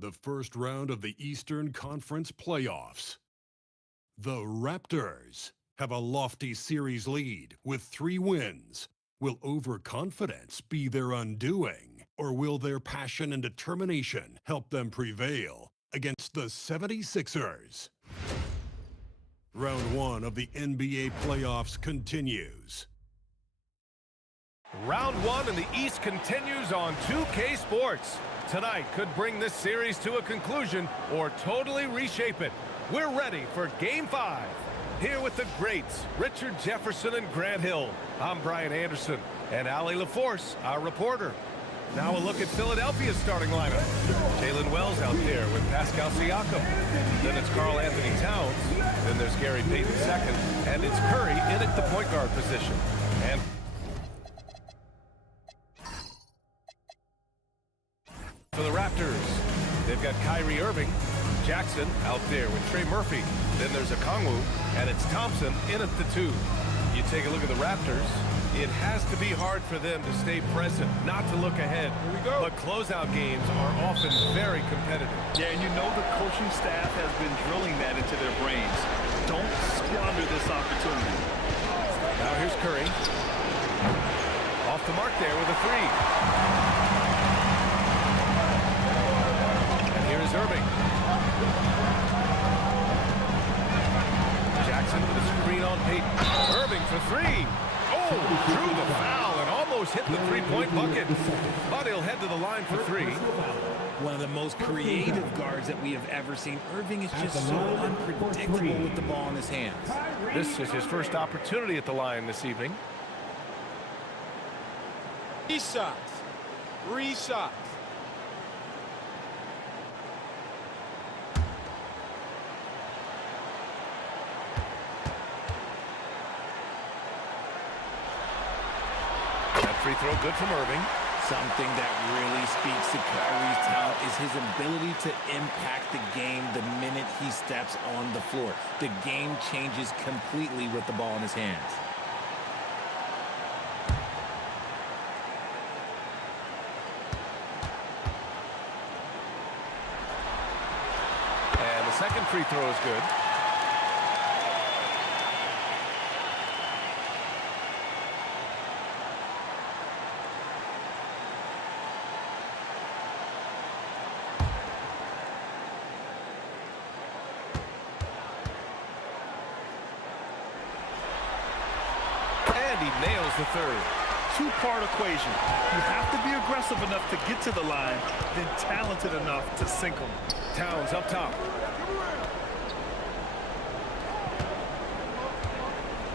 the first round of the Eastern Conference playoffs. The Raptors have a lofty series lead with 3 wins. Will overconfidence be their undoing, or will their passion and determination help them prevail against the 76ers? Round 1 of the NBA playoffs continues. Round 1 in the East continues on 2K Sports. Tonight could bring this series to a conclusion or totally reshape it. We're ready for Game 5. Here with the greats, Richard Jefferson and Grant Hill. I'm Brian Anderson, and Allie LaForce, our reporter. Now a look at Philadelphia's starting lineup. Jalen Wells out there with Pascal Siakam. Then it's Karl Anthony Towns. Then there's Gary Payton second, and it's Curry in at the point guard position. And for the Raptors, they've got Kyrie Irving, Jackson out there with Trey Murphy. Then there's Okongwu, and it's Thompson in at the 2. You take a look at the Raptors. It has to be hard for them to stay present, not to look ahead. Here we go. But closeout games are often very competitive. Yeah, and you know the coaching staff has been drilling that into their brains. Don't squander this opportunity. Now here's Curry. Off the mark there with a 3. And here is Irving. Jackson with a screen on Payton. Irving for 3. Oh, drew the foul and almost hit the 3-point bucket. But he'll head to the line for 3. One of the most creative guards that we have ever seen. Irving is just so unpredictable with the ball in his hands. This is his first opportunity at the line this evening. 3 shots. 3 shots. Free throw good from Irving. Something that really speaks to Kyrie's talent is his ability to impact the game the minute he steps on the floor. The game changes completely with the ball in his hands. And the second free throw is good. He nails the 3rd. 2-part equation. You have to be aggressive enough to get to the line, then talented enough to sink them. Towns up top.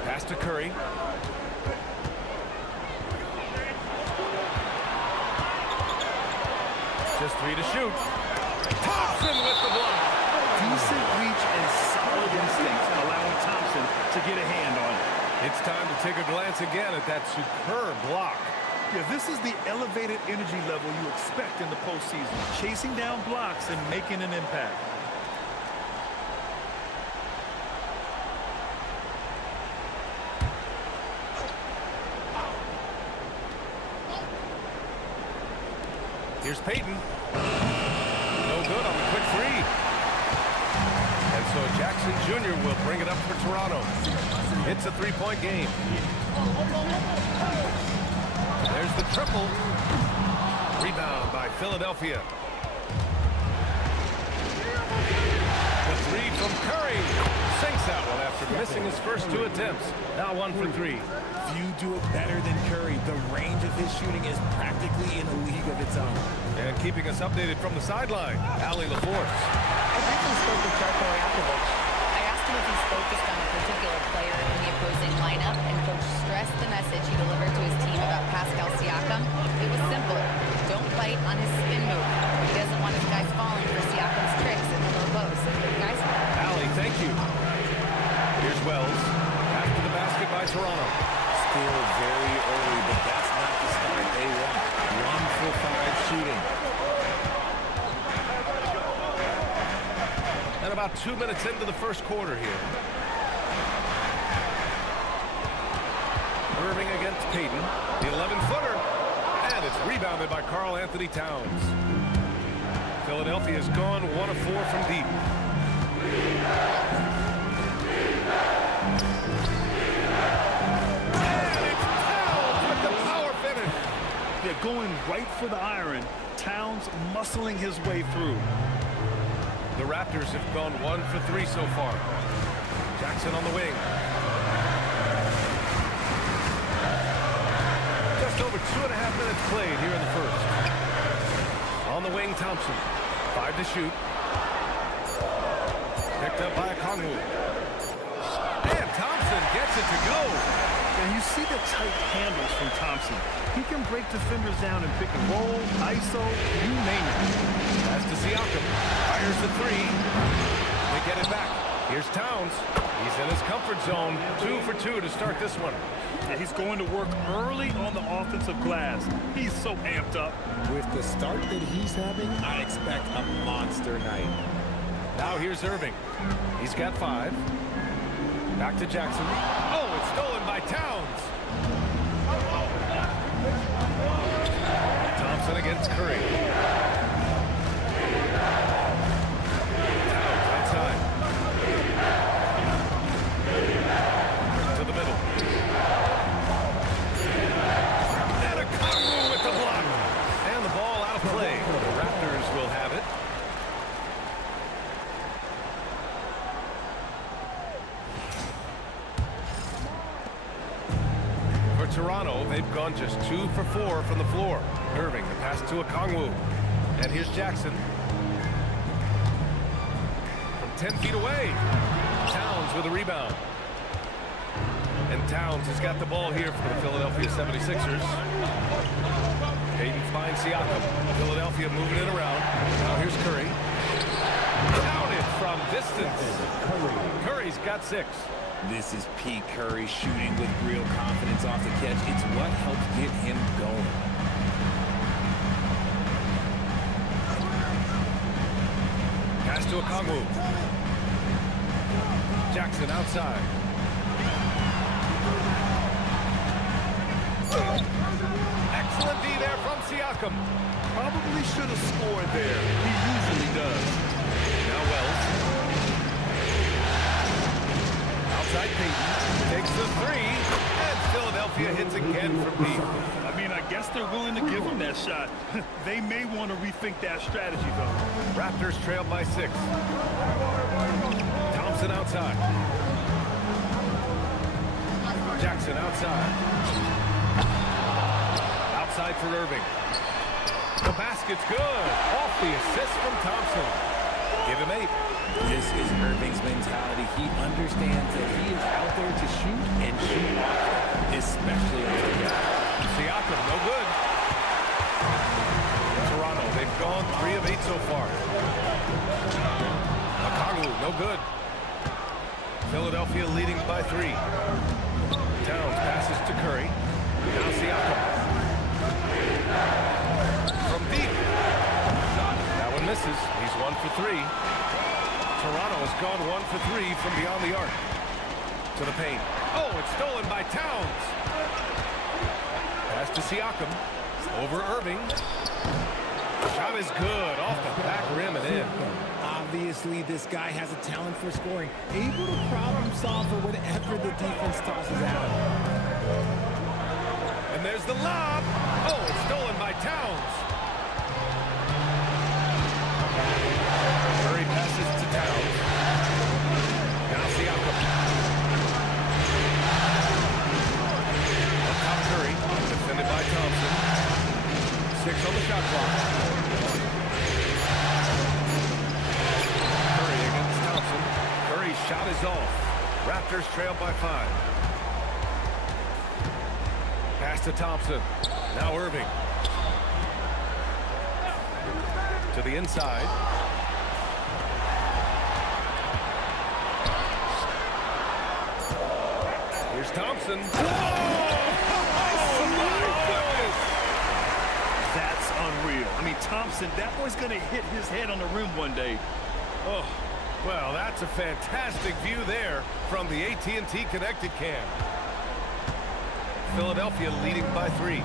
Pass to Curry. Just 3 to shoot. Thompson with the block. Decent reach and solid instincts, allowing Thompson to get a hand on it. It's time to take a glance again at that superb block. Yeah, this is the elevated energy level you expect in the postseason. Chasing down blocks and making an impact. Here's Payton. No good on the quick 3. And so Jackson Jr. will bring it up for Toronto. It's a 3-point game. There's the triple. Rebound by Philadelphia. The 3 from Curry. Sinks that one after missing his first 2 attempts. Now 1 for 3. Few do it better than Curry. The range of his shooting is practically in a league of its own. And keeping us updated from the sideline, Allie LaForce. I briefly spoke with Darko Rakovic. I asked him if he's focused on a particular player in the opposing lineup, and Coach stressed the message he delivered to his team about Pascal Siakam. It was simple. Don't bite on his spin move. He doesn't want his guys falling for Siakam's tricks in the low post. Guys? Allie, thank you. Here's Wells. After the basket by Toronto. Still very early, but that's not the start they want. 1 for 5 shooting. And about 2 minutes into the first quarter here. Irving against Payton. The 11-footer. And it's rebounded by Karl Anthony Towns. Philadelphia has gone 1 of 4 from deep. And it's Towns with the power finish. They're going right for the iron. Towns muscling his way through. The Raptors have gone 1 for 3 so far. Jackson on the wing. Just over 2.5 minutes played here in the first. On the wing, Thompson. 5 to shoot. Picked up by Kongwu. And Thompson gets it to go. And you see the tight handles from Thompson. He can break defenders down in pick and roll, ISO, you name it. Pass to Siakam. Fires the 3. They get it back. Here's Towns. He's in his comfort zone. 2 for 2 to start this one. Yeah, he's going to work early on the offensive glass. He's so amped up. With the start that he's having, I expect a monster night. Now here's Irving. He's got 5. Back to Jackson. Oh, it's stolen by Towns. Thompson against Curry. Towns outside. To the middle. And a Kongwu with the block. And the ball out of play. The Raptors will have it. For Toronto, they've gone just 2 for 4 from the floor. Irving, the pass to a Kongwu. And here's Jackson. From 10 feet away. Towns with a rebound. And Towns has got the ball here for the Philadelphia 76ers. Hayden finds Siakam. Philadelphia moving it around. Now here's Curry. Counted from distance. Curry's got 6. This is Pete Curry shooting with real confidence off the catch. It's what helps get him going. Pass to a Kongwu. Jackson outside. Excellent D there from Siakam. Probably should have scored there. He usually does. Now Wells. Outside Payton. Takes the 3. And Philadelphia hits again from deep. I mean, I guess they're willing to give him that shot. They may want to rethink that strategy, though. Raptors trail by 6. Thompson outside. Jackson outside. Outside for Irving. The basket's good. Off the assist from Thompson. Give him 8. This is Irving's mentality. He understands that he is out there to shoot and shoot often, especially on the guy. Siakam, no good. Toronto, they've gone 3 of 8 so far. Kongwu, no good. Philadelphia leading by 3. Towns passes to Curry. Now Siakam. From deep. That one misses. He's 1 for 3. Toronto has gone 1 for 3 from beyond the arc. To the paint. Oh, it's stolen by Towns. Pass to Siakam. Over Irving. Shot is good. Off the back rim and in. Obviously, this guy has a talent for scoring. Able to problem solve for whatever the defense tosses at him. And there's the lob. Oh, it's stolen by Towns. Curry passes to Towns. Now Siakam. Up top Curry. Defended by Thompson. 6 on the shot clock. Curry against Thompson. Curry's shot is off. Raptors trail by 5. Pass to Thompson. Now Irving. To the inside. Here's Thompson. Oh, my goodness. That's unreal. I mean, Thompson, that boy's going to hit his head on the rim one day. Oh, well, that's a fantastic view there from the AT&T Connected Cam. Philadelphia leading by 3.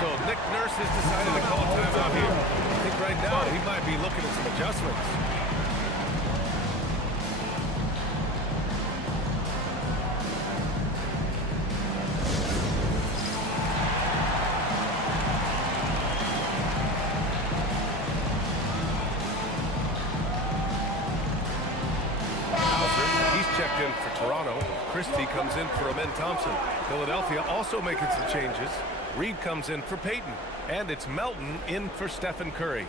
So Nick Nurse has decided to call timeout here. I think right now he might be looking at some adjustments. Checked in for Toronto. Christie comes in for Amen Thompson. Philadelphia also making some changes. Reed comes in for Peyton. And it's Melton in for Stephen Curry.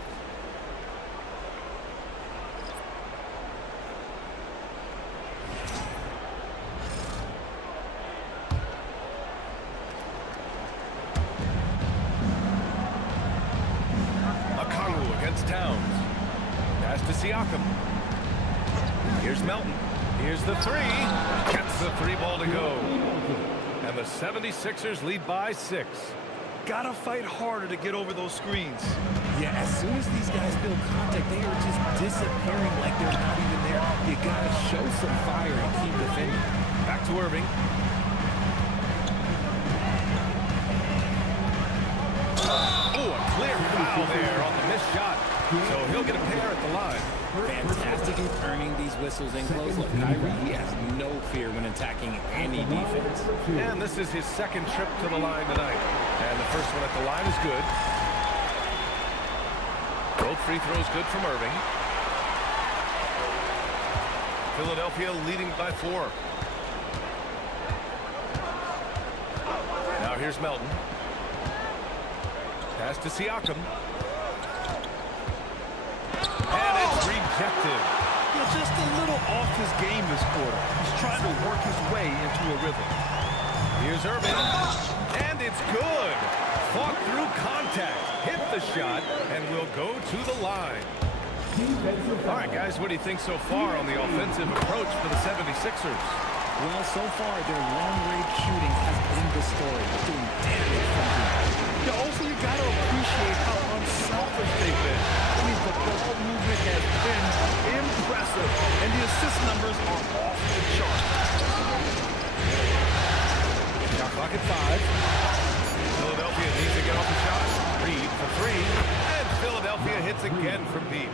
Okongwu against Towns. Pass to Siakam. Here's Melton. Here's the three. Gets the three ball to go. And the 76ers lead by 6. Gotta fight harder to get over those screens. Yeah, as soon as these guys build contact, they are just disappearing like they're not even there. You gotta show some fire and keep defending. Back to Irving. Oh, a clear foul there on the missed shot. So he'll get a pair at the line. Fantastic at turning these whistles in close. Look, Kyrie, he has no fear when attacking any defense. And this is his second trip to the line tonight. And the first one at the line is good. Both free throws good from Irving. Philadelphia leading by 4. Now here's Melton. Pass to Siakam. And it's rejected. Yeah, just a little off his game this quarter. He's trying to work his way into a rhythm. Here's Irving. And it's good. Fought through contact. Hit the shot and will go to the line. All right, guys, what do you think so far on the offensive approach for the 76ers? Well, so far, their long-range shooting has been the story. Doing damage from here. Yeah, also, you got to appreciate how unselfish they've been. I mean, the ball movement has been impressive, and the assist numbers are off the chart. Shot clock at 5. Philadelphia needs to get off the shot. Reed for 3. And Philadelphia hits again from deep.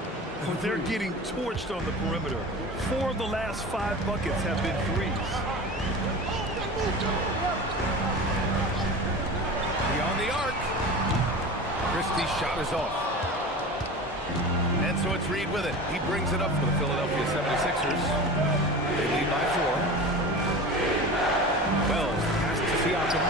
They're getting torched on the perimeter. 4 of the last 5 buckets have been threes. Beyond the arc. Christie's shot is off. And so it's Reed with it. He brings it up for the Philadelphia 76ers. They lead by 4. Wells pass to Siakam.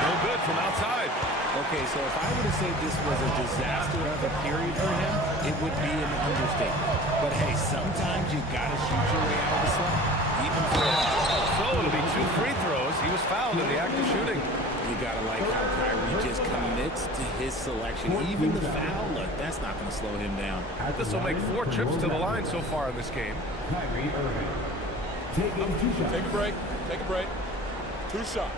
No good from outside. Okay, so if I would have said this was a disaster of a period for him, it would be an understatement. But hey, sometimes you gotta shoot your way out of the slump. Even for So it'll be 2 free throws. He was fouled in the act of shooting. you gotta like how Kyrie just commits to his selection. Even the foul, look, that's not gonna slow him down. This will make 4 trips to the line so far in this game. Take a break. Take a break. 2 shots.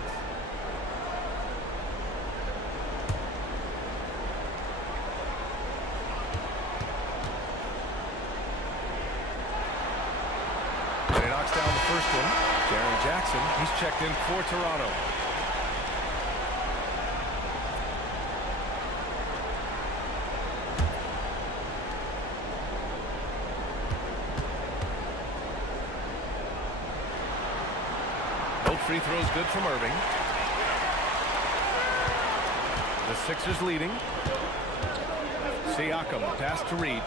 And he knocks down the first one. Jaren Jackson, he's checked in for Toronto. Both free throws good from Irving. The Sixers leading. Siakam, pass to Reed.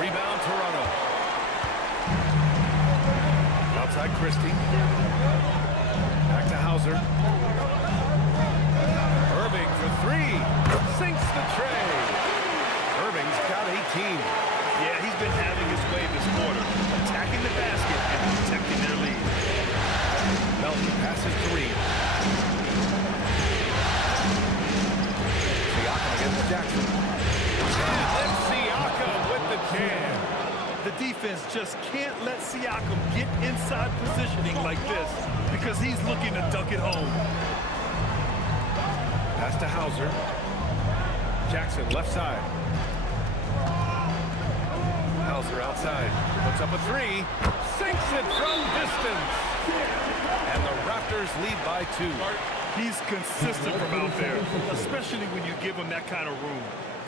Rebound, Toronto. Outside Christie. Back to Hauser. Irving for 3. Sinks the tray. Irving's got 18. Yeah, he's been having his way this quarter, attacking the basket and protecting their lead. Melton passes to Reed. Siakam against Jackson. And Siakam with the jam. The defense just can't let Siakam get inside positioning like this because he's looking to duck it home. Pass to Hauser. Jackson left side. Hauser outside. Puts up a three. Sinks it from distance. And the Raptors lead by 2. He's consistent from out there, especially when you give him that kind of room.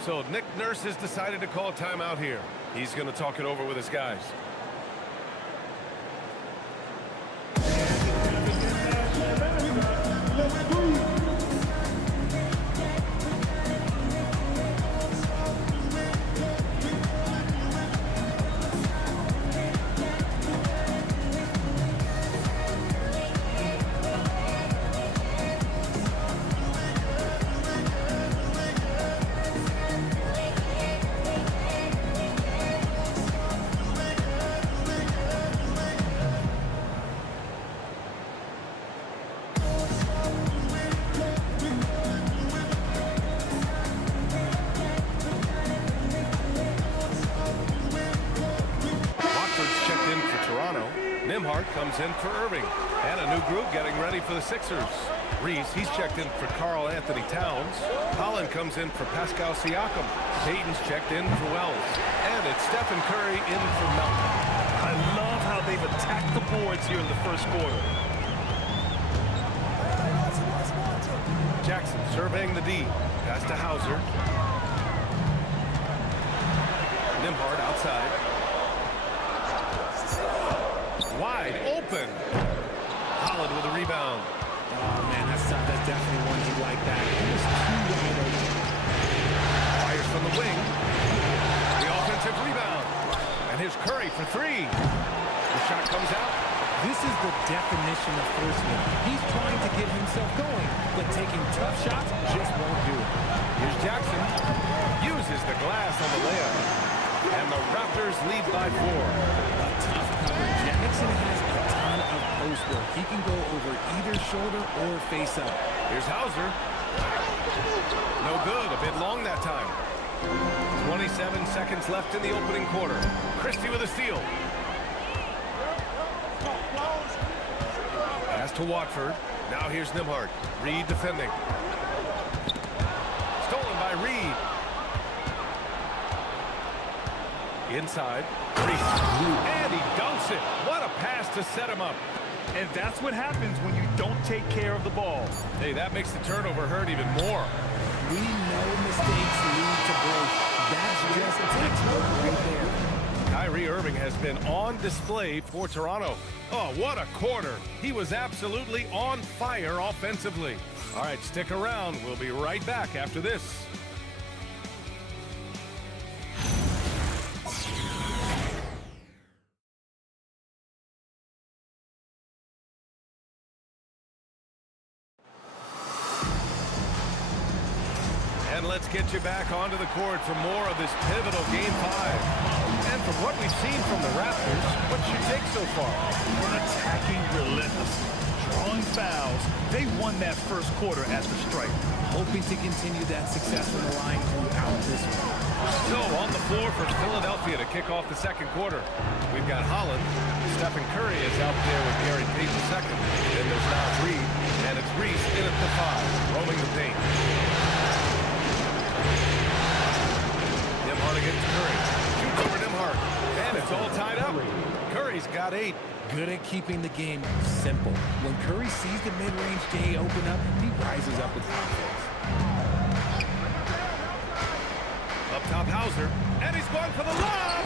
So Nick Nurse has decided to call timeout here. He's going to talk it over with his guys. Nimhart comes in for Irving. And a new group getting ready for the Sixers. Reese, he's checked in for Karl Anthony Towns. Holland comes in for Pascal Siakam. Payton's checked in for Wells. And it's Stephen Curry in for Melton. I love how they've attacked the boards here in the first quarter. Jackson surveying the D. Pass to Hauser. Nimhart outside. Wide open. Holland with a rebound. Oh, man, that's definitely one you like that. It was too wide open. Fires from the wing. The offensive rebound. And here's Curry for 3. The shot comes out. This is the definition of firstman. He's trying to get himself going, but taking tough shots just won't do it. Here's Jackson. Uses the glass on the layup. And the Raptors lead by 4. A tough cover. Jackson has a ton of post work. He can go over either shoulder or face up. Here's Hauser. No good. A bit long that time. 27 seconds left in the opening quarter. Christie with a steal. Pass to Watford. Now here's Nimhart. Reed defending. Stolen by Reed. Inside. Reese. And he dunks it. What a pass to set him up. And that's what happens when you don't take care of the ball. Hey, that makes the turnover hurt even more. We know mistakes lead to break. That's just textbook right there. Kyrie Irving has been on display for Toronto. Oh, what a quarter. He was absolutely on fire offensively. All right, stick around. We'll be right back after this. And let's get you back onto the court for more of this pivotal Game 5. And from what we've seen from the Raptors, what's your take so far? Attacking relentlessly, drawing fouls. They won that first quarter at the stripe. Hoping to continue that success from the line throughout this one. So on the floor for Philadelphia to kick off the second quarter. We've got Holland. Stephen Curry is out there with Gary Payton second. Then there's now Reed. And it's Reese in at the 5, roaming the paint. Nimhart against Curry. Shoots over Nimhart. And it's all tied up. Curry's got 8. Good at keeping the game simple. When Curry sees the mid-range J open up, he rises up with confidence. Up top, Hauser. And he's going for the lob.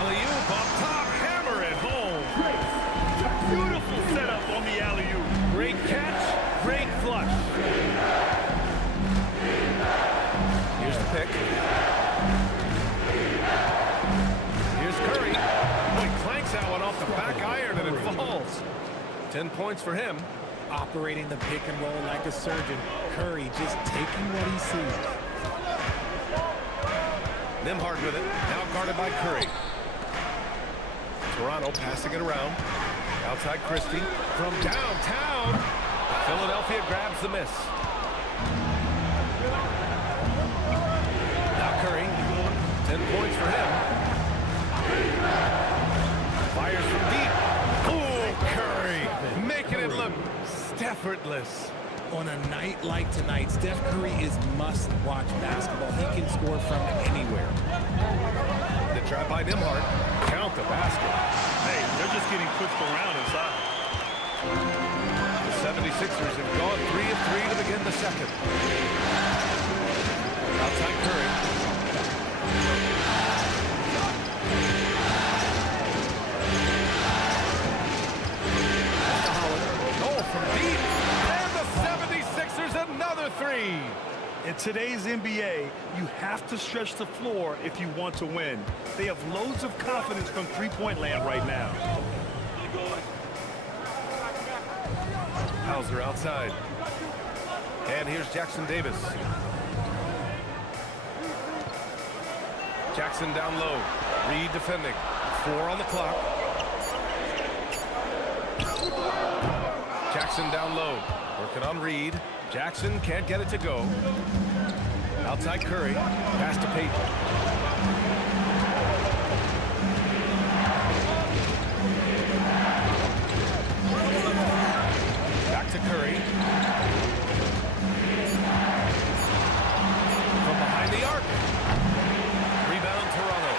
Alley-oop up top. Hammer it home. Beautiful setup on the alley-oop. Great catch. Great flush. Here's the pick. Here's Curry. He clanks that one off the back iron and it falls. 10 points for him. Operating the pick and roll like a surgeon. Curry just taking what he sees. Nimhart with it. Now guarded by Curry. Toronto passing it around. Outside Christie. From downtown. Philadelphia grabs the miss. Now Curry. 10 points for him. Fires from deep. Oh, Curry. Making it look effortless. On a night like tonight, Steph Curry is must-watch basketball. He can score from anywhere. The trap by Nimhart. Count the basket. bounced around inside. The 76ers have gone 3 of 3 to begin the second. Outside Curry. Oh, from deep. And the 76ers another 3. In today's NBA, you have to stretch the floor if you want to win. They have loads of confidence from three-point land right now. Hauser outside. And here's Jackson Davis. Jackson down low. Reed defending. 4 on the clock. Jackson down low. Working on Reed. Jackson can't get it to go. Outside Curry. Pass to Payton. Back to Curry. From behind the arc. Rebound Toronto.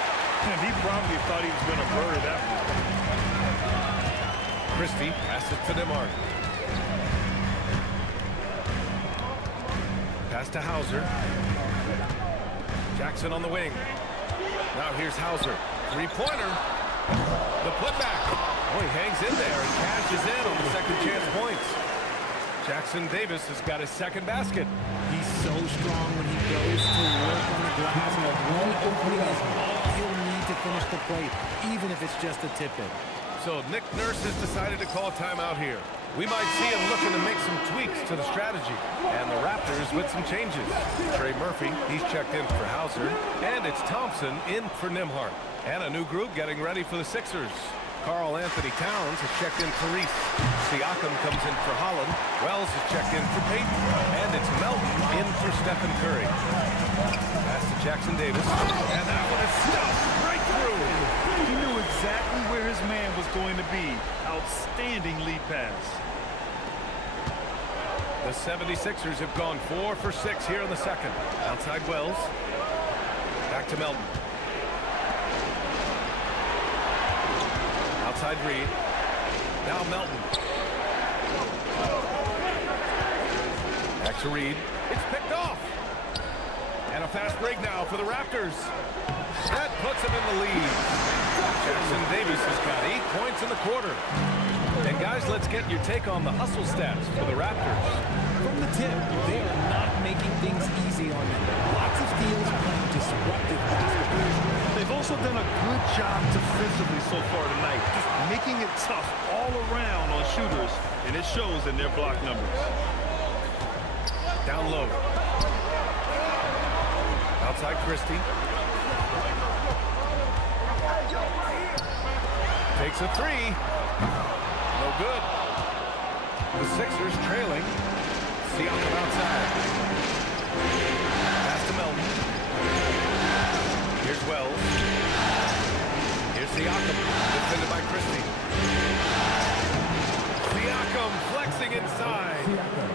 And he probably thought he was going to bury that one. Christie passes it to DeMar. Pass to Hauser. Jackson on the wing. Now here's Hauser. Three-pointer. The putback. Oh, he hangs in there and cashes in on the second chance points. Jackson Davis has got his second basket. He's so strong when he goes to work on the glass. One opening is all he'll need to finish the play, even if it's just a tip-in. So Nick Nurse has decided to call timeout here. We might see him looking to make some tweaks to the strategy. And the Raptors with some changes. Trey Murphy, he's checked in for Hauser. And it's Thompson in for Nembhard. And a new group getting ready for the Sixers. Karl Anthony Towns has checked in for Reese. Siakam comes in for Holland. Wells has checked in for Payton. And it's Melton in for Stephen Curry. Pass to Jackson Davis. And that one is stuffed right through. He knew exactly where his man was going to be. Outstanding lead pass. The 76ers have gone 4 for 6 here in the second. Outside Wells. Back to Melton. Outside Reed. Now Melton. Back to Reed. It's picked off. And a fast break now for the Raptors. That puts them in the lead. Jackson Davis has got 8 points in the quarter. And guys, let's get your take on the hustle stats for the Raptors. From the tip, they are not making things easy on them. Lots of steals, playing disruptive basketball. They've also done a good job defensively so far tonight, just making it tough all around on shooters, and it shows in their block numbers. Down low. Outside Christie. Takes a 3. No good. The Sixers trailing. Siakam outside. Pass to Melton. Here's Wells. Here's Siakam. Defended by Christie. Siakam flexing inside.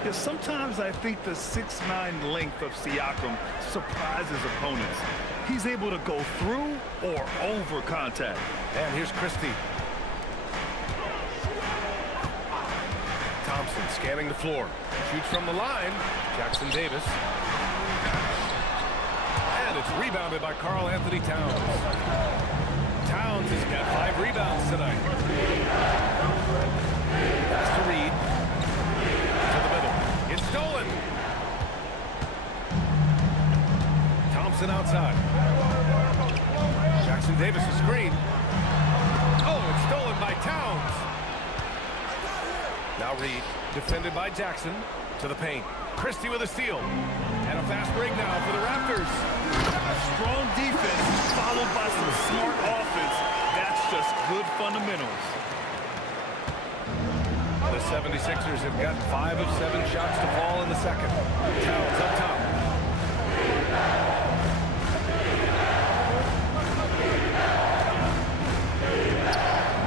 Yeah, sometimes I think the 6'9" length of Siakam surprises opponents. He's able to go through or over contact. And here's Christie. Thompson scanning the floor. Shoots from the line. Jackson Davis. And it's rebounded by Karl Anthony Towns. Towns has got 5 rebounds tonight. Pass to Reed. To the middle. It's stolen. Thompson outside. Jackson Davis a screen. Oh, it's stolen by Towns. Now Reed, defended by Jackson, to the paint. Christie with a steal. And a fast break now for the Raptors. Strong defense followed by some smart offense. That's just good fundamentals. The 76ers have gotten 5 of 7 shots to fall in the second. Towns up top.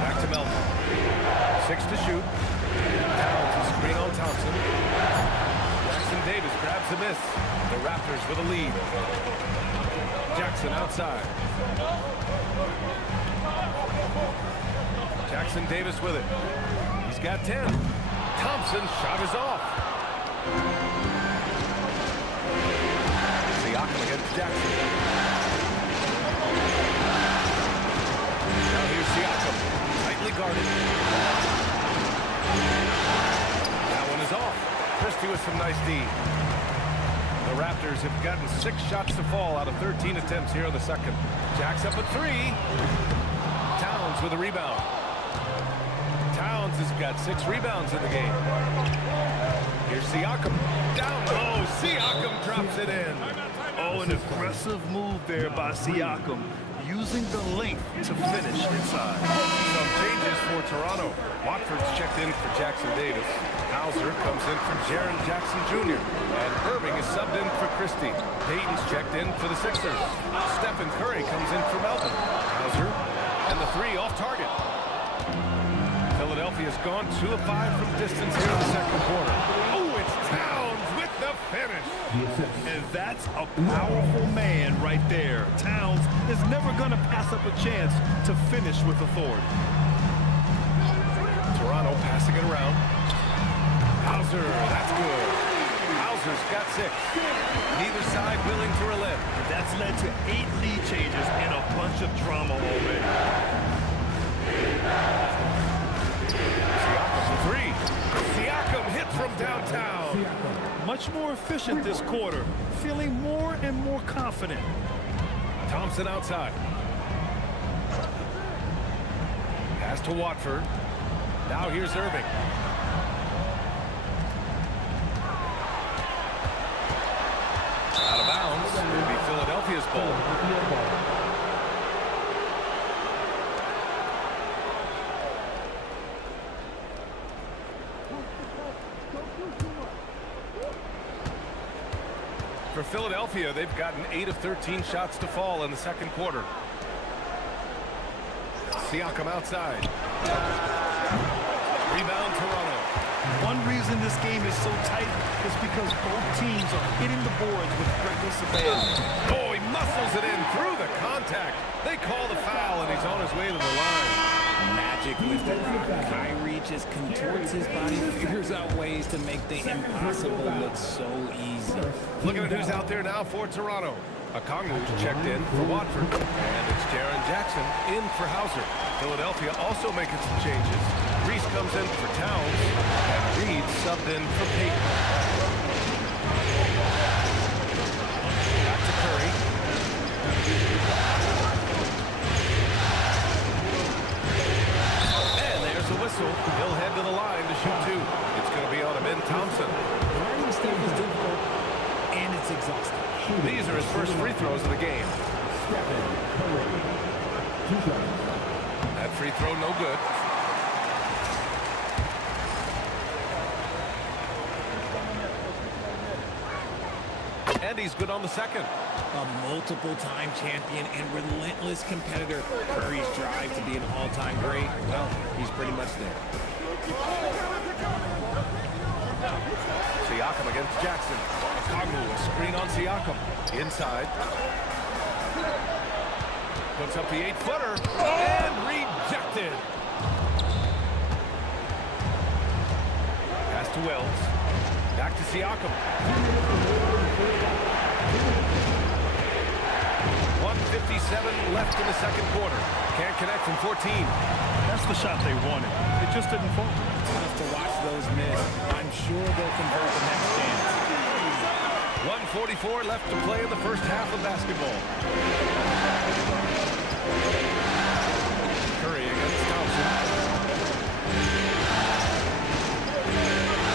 Back to Melton. 6 to shoot. Towns a screen on Thompson. Jackson Davis grabs the miss. The Raptors with a lead. Jackson outside. Jackson Jackson Davis with it. He's got 10. Thompson's shot is off. Siakam against Jackson. Now here's Siakam, tightly guarded. That one is off. Christie with some nice D. The Raptors have gotten 6 shots to fall out of 13 attempts here in the second. Jack's up at 3. Towns with a rebound. Towns has got 6 rebounds in the game. Here's Siakam. Down low. Siakam drops it in. Oh, an aggressive move there by Siakam, using the length to finish inside. Some changes for Toronto. Watford's checked in for Jackson Davis. Hauser comes in for Jaren Jackson Jr. And Irving is subbed in for Christie. Payton's checked in for the Sixers. Stephen Curry comes in for Melton. Hauser and the 3 off target. Philadelphia's gone 2 of 5 from distance here in the second quarter. Oh, it's Towns with the finish. And that's a powerful man right there. Towns is never going to pass up a chance to finish with authority. Toronto passing it around. Hauser, that's good. Hauser's got 6. Neither side willing to relent. That's led to 8 lead changes and a bunch of drama already. Siakam for 3. Siakam hits from downtown. Much more efficient this quarter, feeling more and more confident. Thompson outside. Pass to Watford. Now here's Irving. Out of bounds. It'll be Philadelphia's ball. For Philadelphia, they've gotten 8 of 13 shots to fall in the second quarter. Siakam outside. Rebound Toronto. One reason this game is so tight is because both teams are hitting the boards with reckless abandon. Oh, he muscles it in through the contact. They call the foul, and he's on his way to the line. Magic with it. Kyrie just contorts his body, figures out ways to make the impossible look so easy. Looking at who's out there now for Toronto. Okongwu's checked in for Watford. And it's Jaren Jackson in for Hauser. Philadelphia also making some changes. Reese comes in for Towns. And Reed subbed in for Payton. Back to Curry. And there's a whistle. He'll head to the line to shoot 2. It's going to be on Ben Thompson. Guarding stuff is difficult, and it's exhausting. These are his first free throws of the game. That free throw no good. And he's good on the second. A multiple-time champion and relentless competitor. Curry's drive to be an all-time great, well, he's pretty much there. Siakam against Jackson. Okongwu, a screen on Siakam. Inside. Puts up the 8-footer. And rejected. Pass to Wells. Back to Siakam. 1:57 left in the second quarter. Can't connect from 14. That's the shot they wanted. It just didn't fall. Tough to watch those miss. I'm sure they'll convert the next chance. 1:44 left to play in the first half of basketball. Curry against Thompson.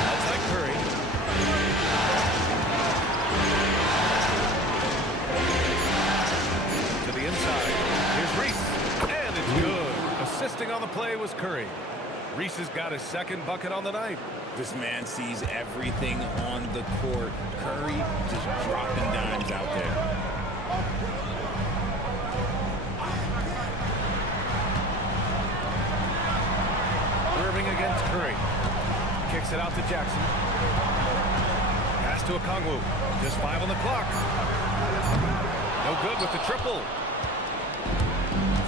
Outside Curry. To the inside. Here's Reese. And it's good. Assisting on the play was Curry. Reese has got his second bucket on the night. This man sees everything on the court. Curry just dropping dimes out there. Irving against Curry. Kicks it out to Jackson. Pass to Okongwu. Just 5 on the clock. No good with the triple.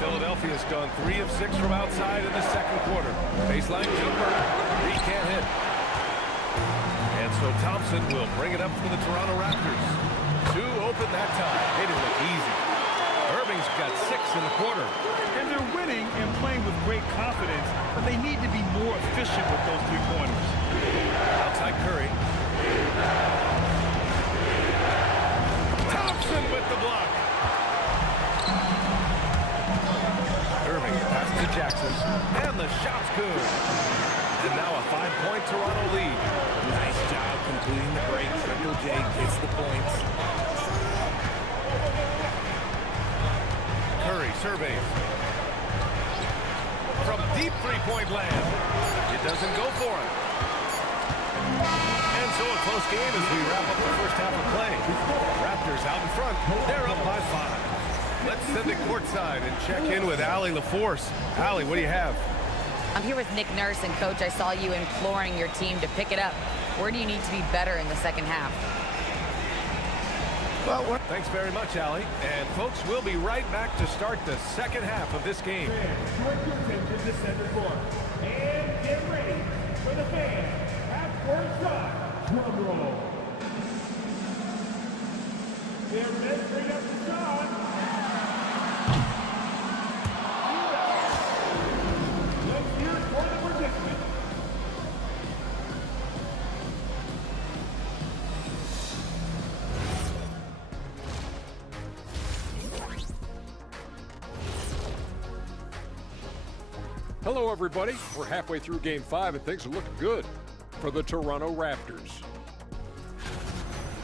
Philadelphia's gone 3 of 6 from outside in the second quarter. Baseline jumper. He can't hit. And so Thompson will bring it up for the Toronto Raptors. 2 open that time. They didn't look easy. Irving's got 6 in the quarter. And they're winning and playing with great confidence, but they need to be more efficient with those three-pointers. Outside Curry. Thompson with the block. Irving passes to Jackson. And the shot's good. And now a 5-point Toronto lead. Nice job completing the break. Triple J gets the points. Curry surveys. From deep three-point land. It doesn't go for him. And so a close game as we wrap up the first half of play. Raptors out in front. They're up by 5. Let's send it courtside and check in with Allie LaForce. Allie, what do you have? I'm here with Nick Nurse, and Coach, I saw you imploring your team to pick it up. Where do you need to be better in the second half? Well, thanks very much, Allie. And folks, we'll be right back to start the second half of this game. Direct your attention to center court. And get ready for the fans. Half-court shot. Drum roll. They're measuring up the shot. Let's hear it for the participants. Hello, everybody. We're halfway through Game 5, and things are looking good for the Toronto Raptors.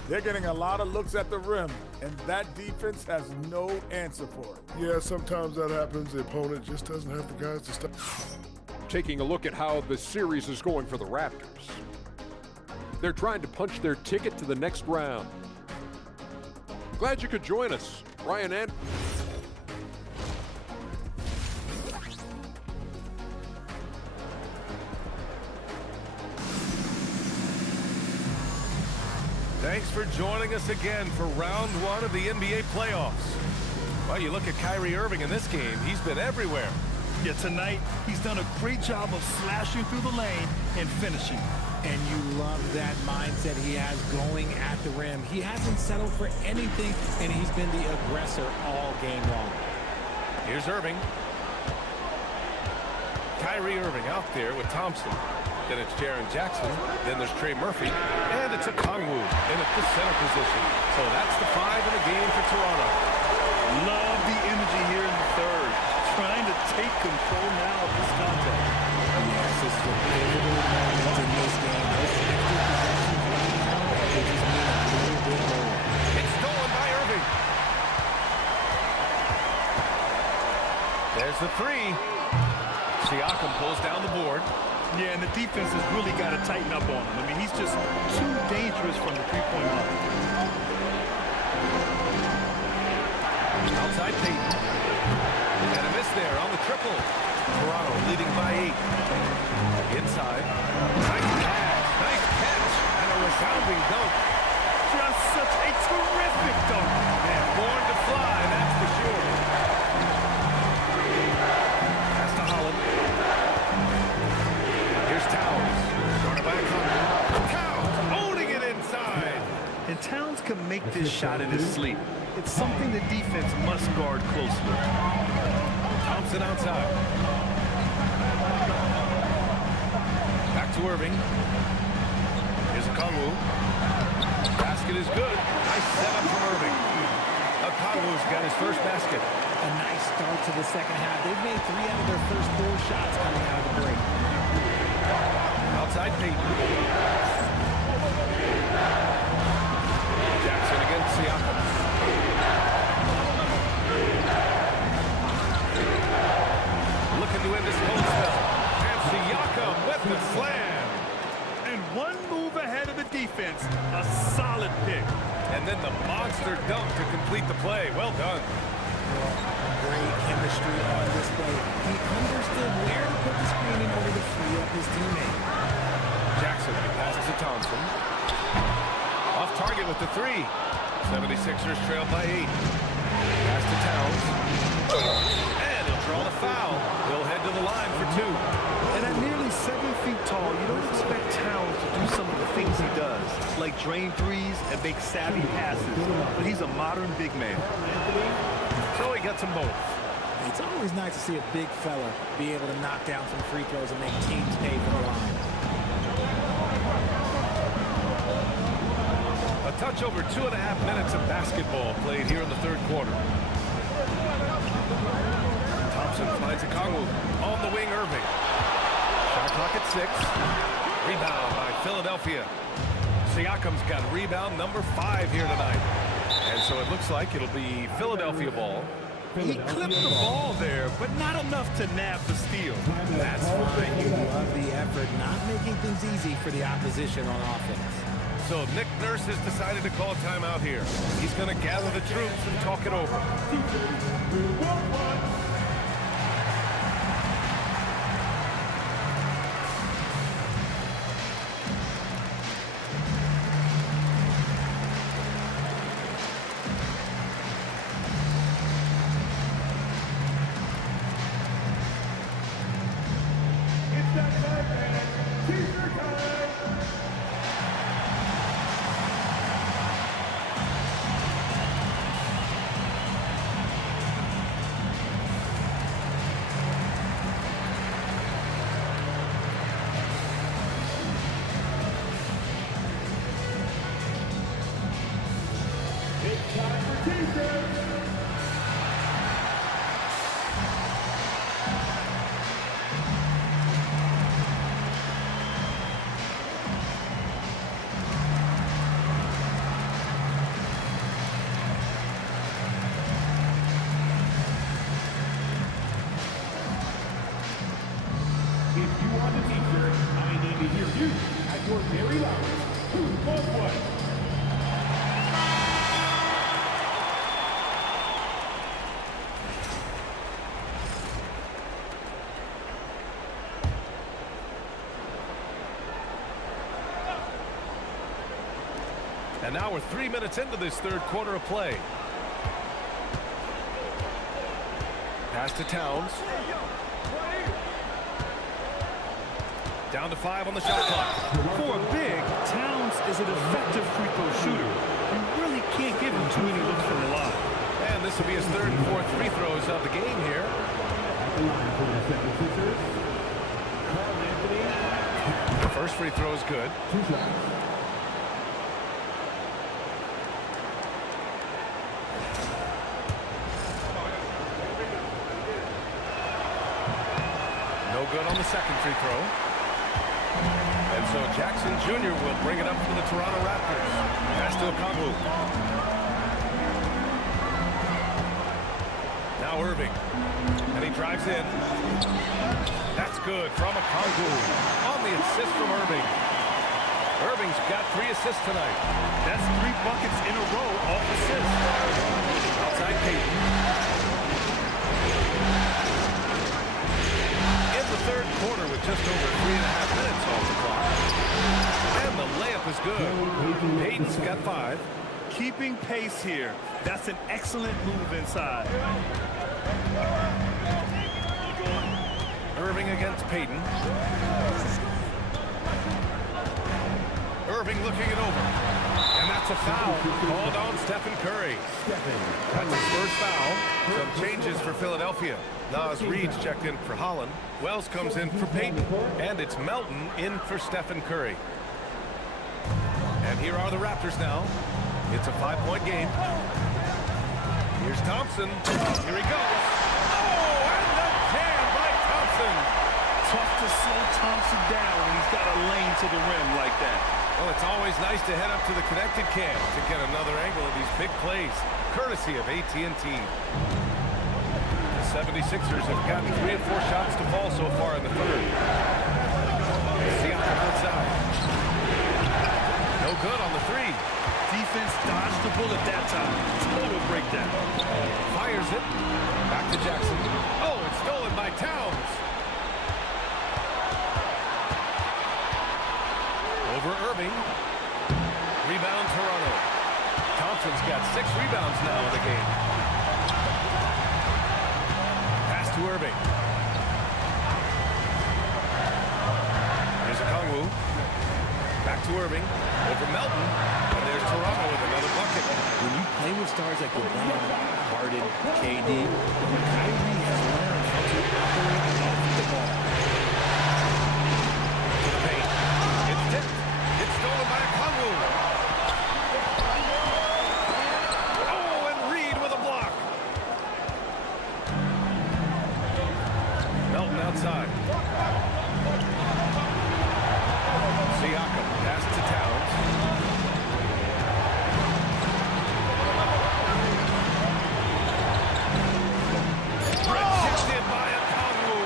They're getting a lot of looks at the rim, and that defense has no answer for it. Yeah, sometimes that happens. The opponent just doesn't have the guys to stop. Taking a look at how the series is going for the Raptors. They're trying to punch their ticket to the next round. Glad you could join us, Ryan and... Thanks for joining us again for round 1 of the NBA playoffs. Well, you look at Kyrie Irving in this game, he's been everywhere. Yeah, tonight, he's done a great job of slashing through the lane and finishing. And you love that mindset he has going at the rim. He hasn't settled for anything, and he's been the aggressor all game long. Here's Irving. Kyrie Irving out there with Thompson. Then it's Jaren Jackson. Then there's Trey Murphy. And it's a Kongwu in at the center position. So that's the 5 in the game for Toronto. Love the energy here in the third. Trying to take control now of this contest. Yes, this is a pivotal moment in this game. Those extra possessions right now, they just mean a little bit more. It's stolen by Irving. There's the 3. Siakam pulls down the board. Yeah, and the defense has really got to tighten up on him. I mean, he's just too dangerous from the three-point line. Outside Payton. And a miss there on the triple. Toronto leading by 8. Inside. Nice pass. Nice catch. And a resounding dunk. Just such a terrific dunk. Man, born to fly, that's for sure. Pass to Holland. Here's Towns. Guarded by Kongwu. Towns owning it inside. And Towns can make this shot in his sleep. It's something the defense must guard closely. Thompson outside. Back to Irving. Here's a Kongwu. Basket is good. Nice setup from Irving. Kongwu's got his first basket. A nice start to the second half. They've made 3 out of their first 4 shots coming out of the break. Outside Payton. Jackson against Siakam. Looking to end this cold spell. And Siakam with the slam. And one move ahead of the defense. A solid pick. And then the monster dunk to complete the play. Well done. Great chemistry on display. He understood where to put the screen in order to free up his teammate. Jackson passes to Thompson. Off target with the 3. 76ers trail by 8. Pass to Towns. And And he'll draw the foul. He'll head to the line for 2. And at nearly 7 feet tall, you don't expect Towns to do some of the things he does, like drain threes and make savvy passes. But he's a modern big man. So he gets them both. It's always nice to see a big fella be able to knock down some free throws and make teams pay for the line. A touch over 2.5 minutes of basketball played here in the third quarter. Thompson finds a Kongu. On the wing, Irving. Shot clock at 6. Rebound by Philadelphia. Siakam's got rebound number 5 here tonight. And so it looks like it'll be Philadelphia ball. He clipped the ball there, but not enough to nab the steal. That's fine. You love the effort, not making things easy for the opposition on offense. So Nick Nurse has decided to call timeout here. He's going to gather the troops and talk it over. It's that time, man. T-shirt time. It's time for T-shirts. If you want a t-shirt, I need to hear you at your very loudest. Who wants one? And now we're 3 minutes into this third quarter of play. Pass to Towns. Down to 5 on the shot clock. For a big, Towns is an effective free throw shooter. You really can't give him too many looks from the line. And this will be his third and fourth free throws of the game here. At the line for the 76ers, Carl Anthony. The first free throw is good. 2 shots. No good on the second free throw. And so Jackson Jr. will bring it up for the Toronto Raptors. Pass to Okongwu. Now Irving. And he drives in. That's good from Okongwu. On the assist from Irving. Irving's got 3 assists tonight. That's 3 buckets in a row off assists. Outside Payton. In the third quarter with just over 3.5 minutes off the clock. And the layup is good. Payton's got 5. Keeping pace here. That's an excellent move inside. Irving against Payton. Irving looking it over. And that's a foul called on Stephen Curry. That's his first foul. Some changes for Philadelphia. Nas Reed's checked in for Holland. Wells comes in for Payton. And it's Melton in for Stephen Curry. And here are the Raptors now. It's a 5-point game. Here's Thompson. Here he goes. Oh, and the jam by Thompson. Tough to slow Thompson down when he's got a lane to the rim like that. Well, it's always nice to head up to the connected cam to get another angle of these big plays, courtesy of AT&T. The 76ers have gotten 3 of 4 shots to fall so far in the third. Siakam outside. No good on the 3. Defense dodged the bullet that time. Total breakdown. Fires it. Back to Jackson. Oh, it's stolen by Towns. Over Irving. Rebound Toronto. Thompson's got 6 rebounds now in the game. Pass to to Irving. Here's a Kongwu. Back to Irving. Over Melton. And there's Toronto with another bucket. When you play with stars like LeBron, Harden, KD, Kyrie has learned how to operate off the ball. To the paint. It's tipped. It's stolen by a Kongwu. Oh, and Reed with a block. Melton outside. Siakam pass to Towns. Rejected by a Kongwu.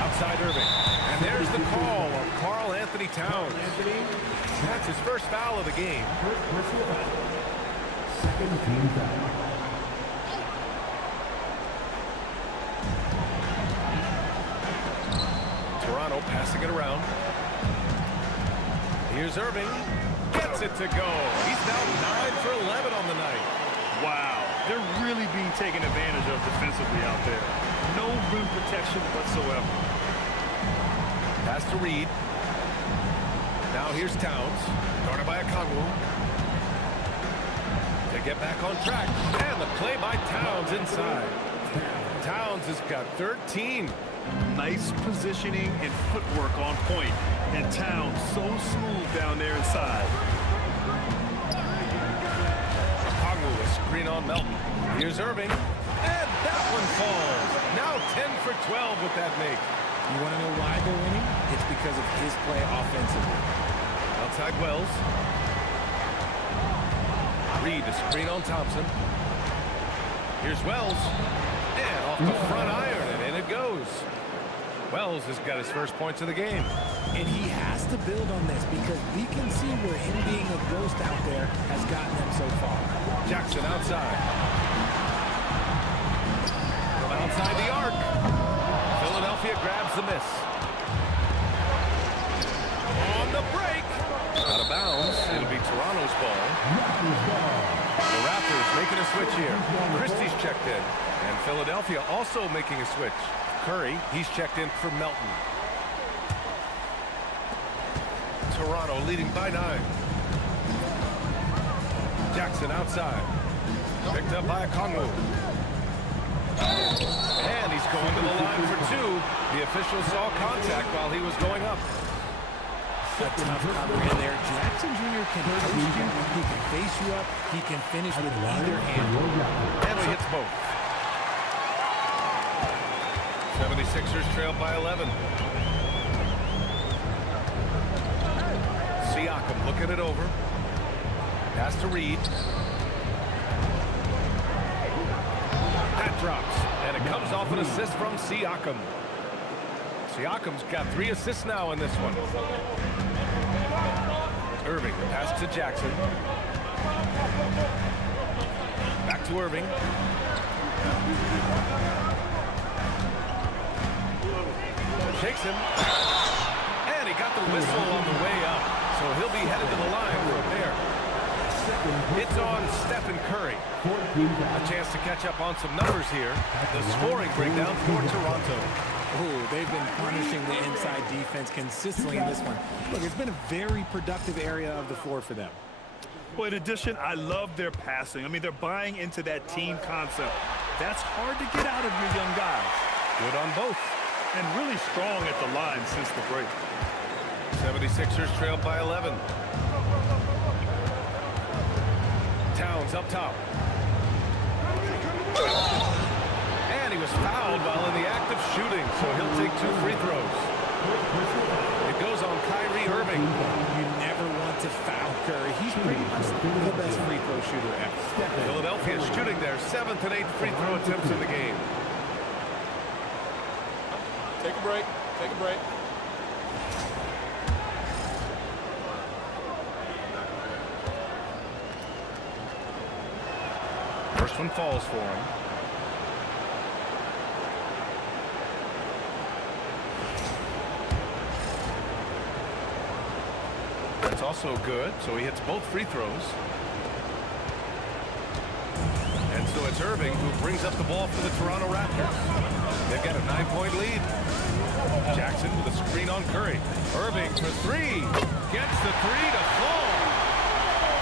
Outside Irving. And there's the call on Karl Anthony Towns. That's his first foul of the game. Second team foul. Toronto passing it around. Here's Irving. Gets it to go. He's now 9 for 11 on the night. Wow, they're really being taken advantage of defensively out there. No rim protection whatsoever. Pass to Reed. Now here's Towns. Guarded by a Kongwu. They get back on track. And the play by Towns inside. Towns has got 13. Nice positioning and footwork on point. And Towns so smooth down there inside. Kongwu, a screen on Melton. Here's Irving. And that one falls. Now 10 for 12 with that make. You want to know why they're winning? It's because of his play offensively. Outside Wells. Reed, a screen on Thompson. Here's Wells. And off the front iron, and in it goes. Wells has got his first points of the game. And he has to build on this because we can see where him being a ghost out there has gotten him so far. Jackson outside. From outside the arc. Philadelphia grabs the miss. On the break. Out of bounds. It'll be Toronto's ball. The Raptors making a switch here. Christie's checked in. And Philadelphia also making a switch. Curry, he's checked in for Melton. Toronto leading by 9. Jackson outside. Picked up by a Kongwu. And he's going to the line for 2. The official saw contact while he was going up. A tough cover in there. Jackson Jr. can post you, he can face you up, he can finish with either hand. And he hits both. 76ers trailed by 11. Siakam looking it over. Pass to Reed. That drops. And it comes off an assist from Siakam. Siakam's got 3 assists now in this one. Irving, pass to Jackson. Back to Irving. Shakes him. And he got the whistle on the way up. So he'll be headed to the line from there. It's on Stephen Curry. A chance to catch up on some numbers here. The scoring breakdown for Toronto. Oh, they've been punishing the inside defense consistently in this one. Look, it's been a very productive area of the floor for them. Well, in addition, I love their passing. I mean, they're buying into that team concept. That's hard to get out of your young guys. Good on both. And really strong at the line since the break. 76ers trailed by 11. Towns up top. And he was fouled while in the act of shooting, so he'll take 2 free throws. It goes on Kyrie Irving. You never want to foul Curry. He's pretty much the best free throw shooter ever. Philadelphia shooting their 7th and 8th free throw attempts in the game. Take a break. Take a break. First one falls for him. That's also good, so he hits both free throws. And so it's Irving, who brings up the ball for the Toronto Raptors. They've got a 9-point lead. Jackson with a screen on Curry. Irving for three. Gets the three to fall.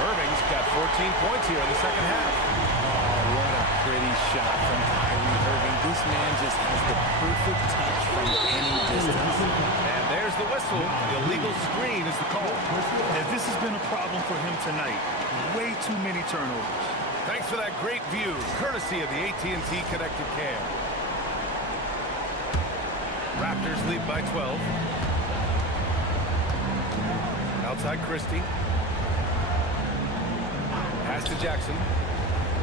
Irving's got 14 points here in the second half. Oh, what a pretty shot from Kyrie Irving. This man just has the perfect touch from any distance. And there's the whistle. The illegal screen is the call. And this has been a problem for him tonight. Way too many turnovers. Thanks for that great view, courtesy of the AT&T Connected Cam. Raptors lead by 12. Outside Christie. Pass to Jackson.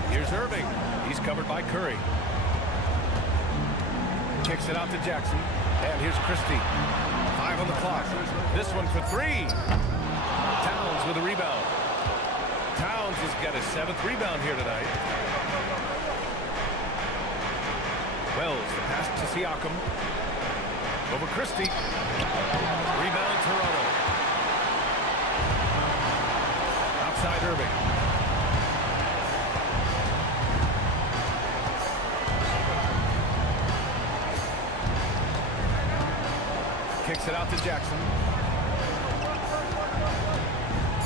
Here's Irving. He's covered by Curry. Kicks it out to Jackson. And here's Christie. 5 on the clock. This one for three. Towns with a rebound. Towns has got his 7th rebound here tonight. Wells, the pass to Siakam. Over Christie. Rebound Toronto. Outside Irving. Kicks it out to Jackson.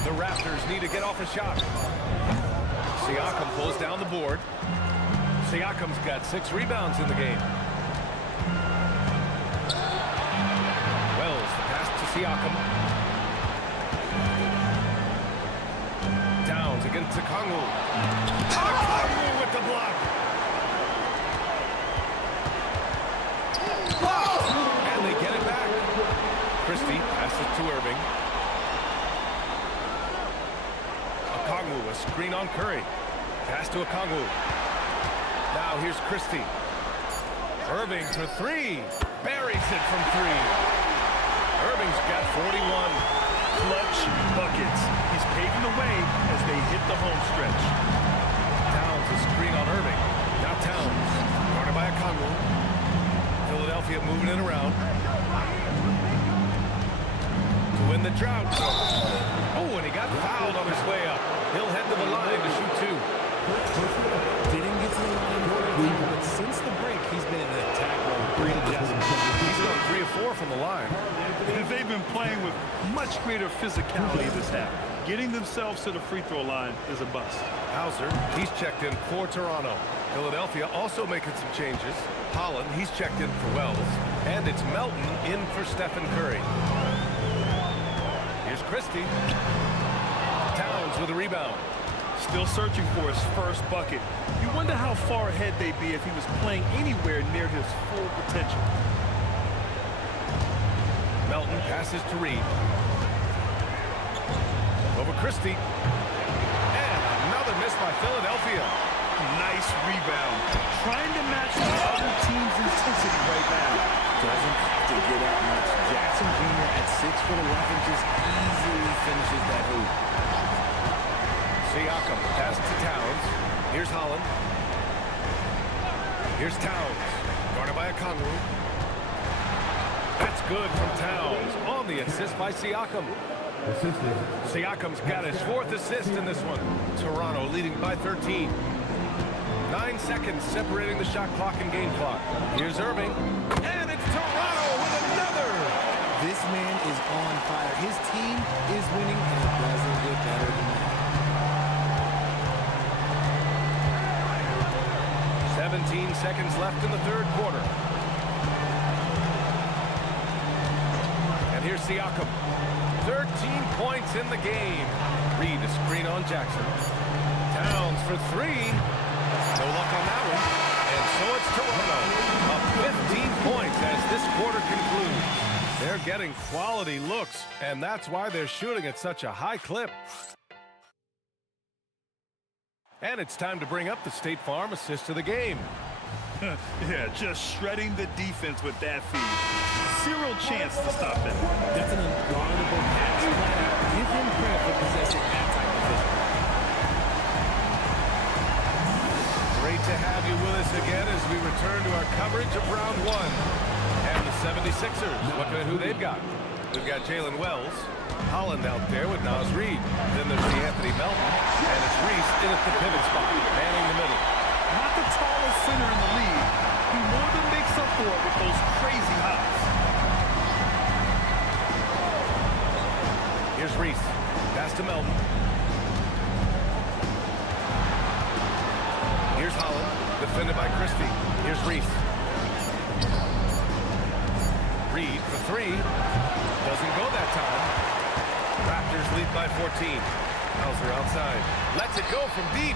The Raptors need to get off a shot. Siakam pulls down the board. Siakam's got 6 rebounds in the game. Wells, the pass to Siakam. Downs against Okongwu. Okongwu with the block. Blocked! And they get it back. Christie passes to Irving. Okongwu, a screen on Curry. Pass to Okongwu. Now here's Christie. Irving for three. Buries it from three. Irving's got 41. Clutch buckets. He's paving the way as they hit the home stretch. Towns, a screen on Irving. Now Towns, guarded by Okongwu. Philadelphia moving it around. To win the drought. Oh, and he got fouled on his way up. He'll head to the line to shoot 2. Didn't get to the line for a lead, but since the break, he's been in an attack mode. He's gone 3 of 4 from the line. They've been playing with much greater physicality this half. Getting themselves to the free throw line is a bust. Hauser, he's checked in for Toronto. Philadelphia also making some changes. Holland, he's checked in for Wells. And it's Melton in for Stephen Curry. Here's Christie. Towns with a rebound. Still searching for his first bucket. You wonder how far ahead they'd be if he was playing anywhere near his full potential. Melton passes to Reed. Over Christie. And another miss by Philadelphia. Nice rebound. Trying to match the other team's intensity right now. Doesn't have to get out much. Jackson Jr. at 6'11" just easily finishes that hoop. Siakam, pass to Towns. Here's Holland. Here's Towns. Guarded by Okongwu. That's good from Towns. On the assist by Siakam. Siakam's got his 4th assist in this one. Toronto leading by 13. 9 seconds separating the shot clock and game clock. Here's Irving. And it's Toronto with another. This man is on fire. His team is winning, and it doesn't get better than that. 17 seconds left in the 3rd quarter. And here's Siakam. 13 points in the game. Reed, a screen on Jackson. Towns for 3. No luck on that one. And so it's Toronto. Up 15 points as this quarter concludes. They're getting quality looks, and that's why they're shooting at such a high clip. And it's time to bring up the State Farm assist of the game. Yeah, just shredding the defense with that feed. Zero chance to stop it. That's an unguardable pass. Give him credit for possessing that type of vision. Great to have you with us again as we return to our coverage of round 1. And the 76ers, looking at who they've got. We've got Jalen Wells, Holland out there with Naz Reid. Then there's the Anthony Melton, and it's Reese in at the pivot spot, manning the middle. Not the center in the league, he more than makes up for it with those crazy hops. Here's Reese. Pass to Melton. Here's Holland. Defended by Christie. Here's Reese. Reed for three. Doesn't go that time. Raptors lead by 14. Hauser outside. Lets it go from deep.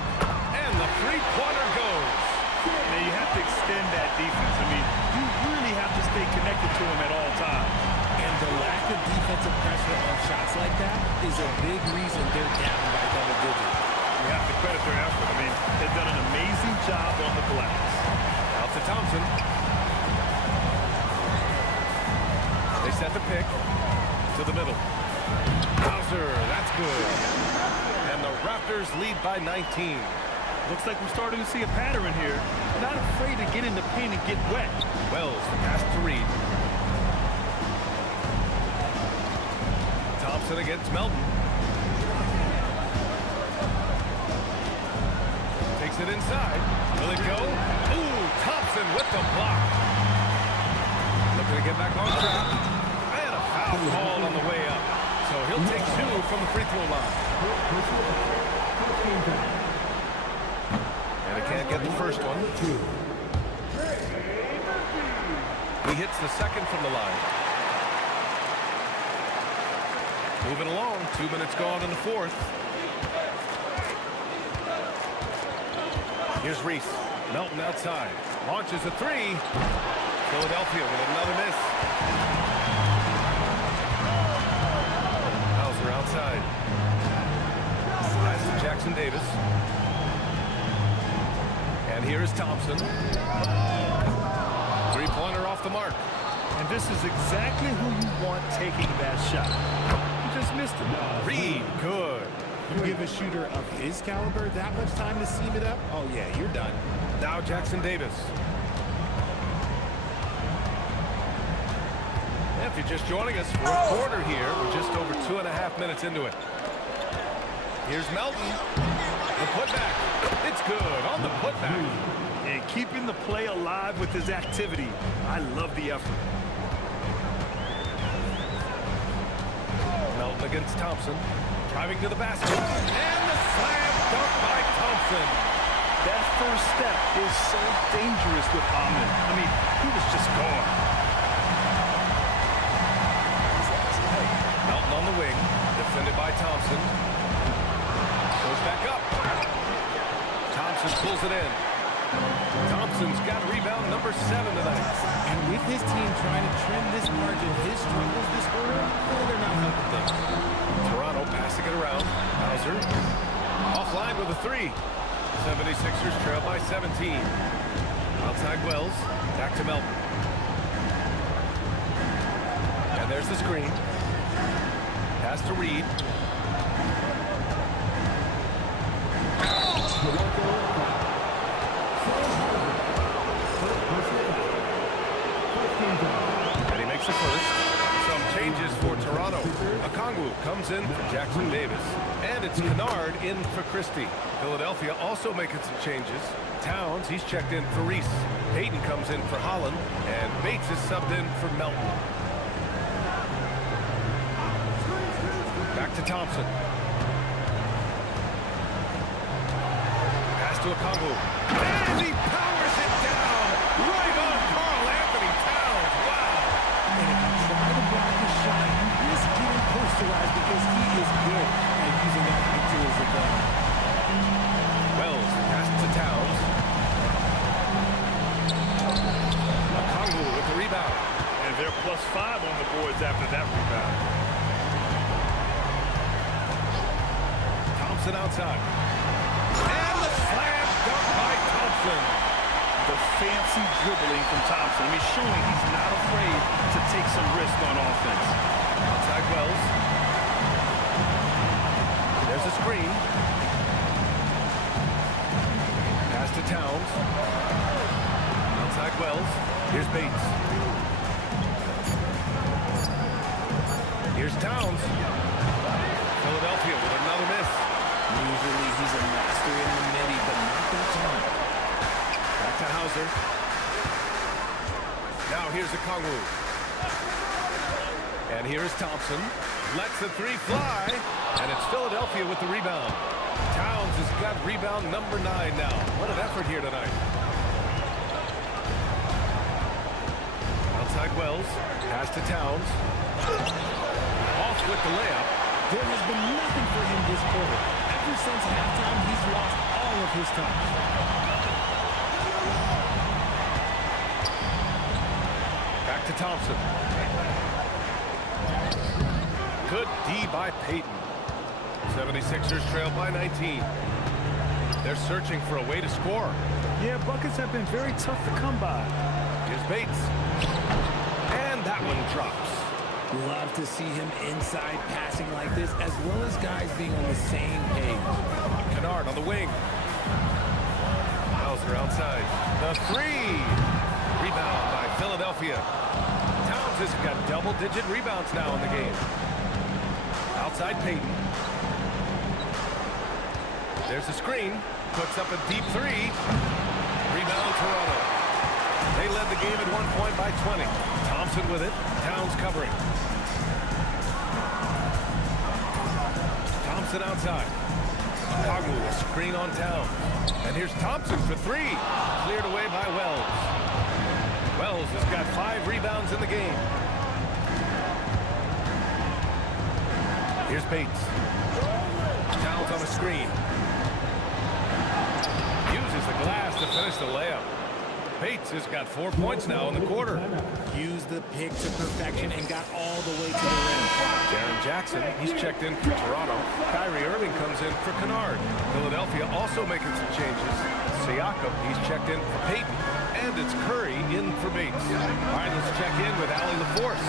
And the three-pointer goes. Now you have to extend that defense. I mean, you really have to stay connected to him at all times. And the lack of defensive pressure on shots like that is a big reason they're down by double digits. You have to credit their effort. I mean, they've done an amazing job on the glass. Out to Thompson. They set the pick to the middle. Hauser, that's good. And the Raptors lead by 19. Looks like we're starting to see a pattern here. Not afraid to get in the paint and get wet. Wells, the pass to Reed. Thompson against Melton. Takes it inside. Will it go? Ooh, Thompson with the block. Looking to get back on track. And a foul called on the way up. So he'll take two from the free throw line. And he can't get the first one. He hits the second from the line. Moving along, 2 minutes gone in the fourth. Here's Reese. Melton outside. Launches a three. Philadelphia with another miss. Hauser outside. Pass to Jackson Davis. And here is Thompson. Three-pointer off the mark. And this is exactly who you want taking that shot. Just missed it. Reed, good. You give a shooter of his caliber that much time to seam it up? Oh, yeah, you're done. Now Jackson Davis. If you're just joining us, fourth quarter here. We're just over 2.5 minutes into it. Here's Melton. The putback. It's good on the putback. And keeping the play alive with his activity. I love the effort. Melton against Thompson. Driving to the basket. And the slam dunk by Thompson. That first step is so dangerous with Ahmed. I mean, he was just gone. Melton on the wing. Defended by Thompson. Goes back up. Thompson pulls it in. Thompson's got rebound number 7 tonight. And with his team trying to trim this margin, his struggles this quarter, they're not helping things. Toronto passing it around. Hauser offline with a three. 76ers trail by 17. Outside Wells. Back to Melton. And there's the screen. Pass to Reed. And he makes the first. Some changes for Toronto. Okongwu comes in for Jackson Davis. And it's Kennard in for Christie. Philadelphia also making some changes. Towns, he's checked in for Reese. Hayden comes in for Holland. And Bates is subbed in for Melton. Back to Thompson. Pass to Okongwu. And he powers it down. Right on Karl Anthony Towns. Wow. And if you try to block his shot, you risk getting posterized because he is good at using that height to his advantage. Wells pass to Towns. Okongwu with the rebound. And they're +5 on the boards after that rebound. Thompson outside. And the slam dunk by Thompson. The fancy dribbling from Thompson. I mean, showing he's not afraid to take some risk on offense. Outside Wells. There's a screen. Pass to Towns. Outside Wells. Here's Bates. Here's Towns. Philadelphia with another miss. Usually he's a master in the midi, but not that time. Back to to Hauser. Now here's a Kongwu. And here's Thompson. Lets the three fly. And it's Philadelphia with the rebound. Towns has got rebound number 9 now. What an effort here tonight. Outside Wells. Pass to Towns. Off with the layup. There has been nothing for him this quarter. Ever since halftime, he's lost all of his touch. Back to Thompson. Good D by Payton. 76ers trail by 19. They're searching for a way to score. Yeah, buckets have been very tough to come by. Here's Bates. And that one drops. Love to see him inside passing like this, as well as guys being on the same page. Kennard on the wing. Hauser outside. The three. Rebound by Philadelphia. Towns has got double-digit rebounds now in the game. Outside Payton. There's a screen. Puts up a deep three. Rebound Toronto. They led the game at 1 point by 20. Thompson with it. Towns covering. Thompson outside. Kongwu, a screen on Towns. And here's Thompson for three. Cleared away by Wells. Wells has got 5 rebounds in the game. Here's Bates. Towns on a screen. Uses the glass to finish the layup. Bates has got 4 points now in the quarter. Used the pick to perfection and got all the way to the rim. Jaren Jackson, he's checked in for Toronto. Kyrie Irving comes in for Kennard. Philadelphia also making some changes. Siakam, he's checked in for Payton. And it's Curry in for Bates. All right, let's check in with Allie LaForce.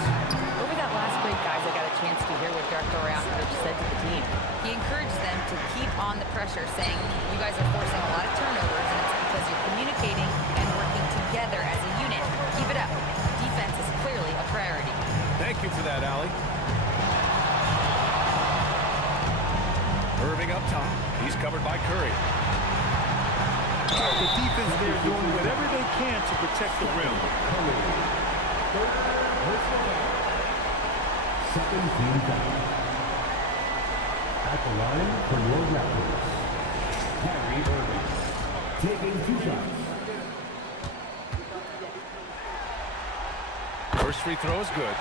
Over that last break, guys, I got a chance to hear what Dr. Rajakovic said to the team. He encouraged them to keep on the pressure, saying, you guys are forcing a lot of turnovers, and it's because you're communicating and working together as a unit. Keep it up. Defense is clearly a priority. Thank you for that, Allie. Irving up top. He's covered by Curry. The defense there doing whatever they can to protect the rim. Second team foul. At the line for your Raptors, Kyrie Irving, taking 2 shots. First free throw is good.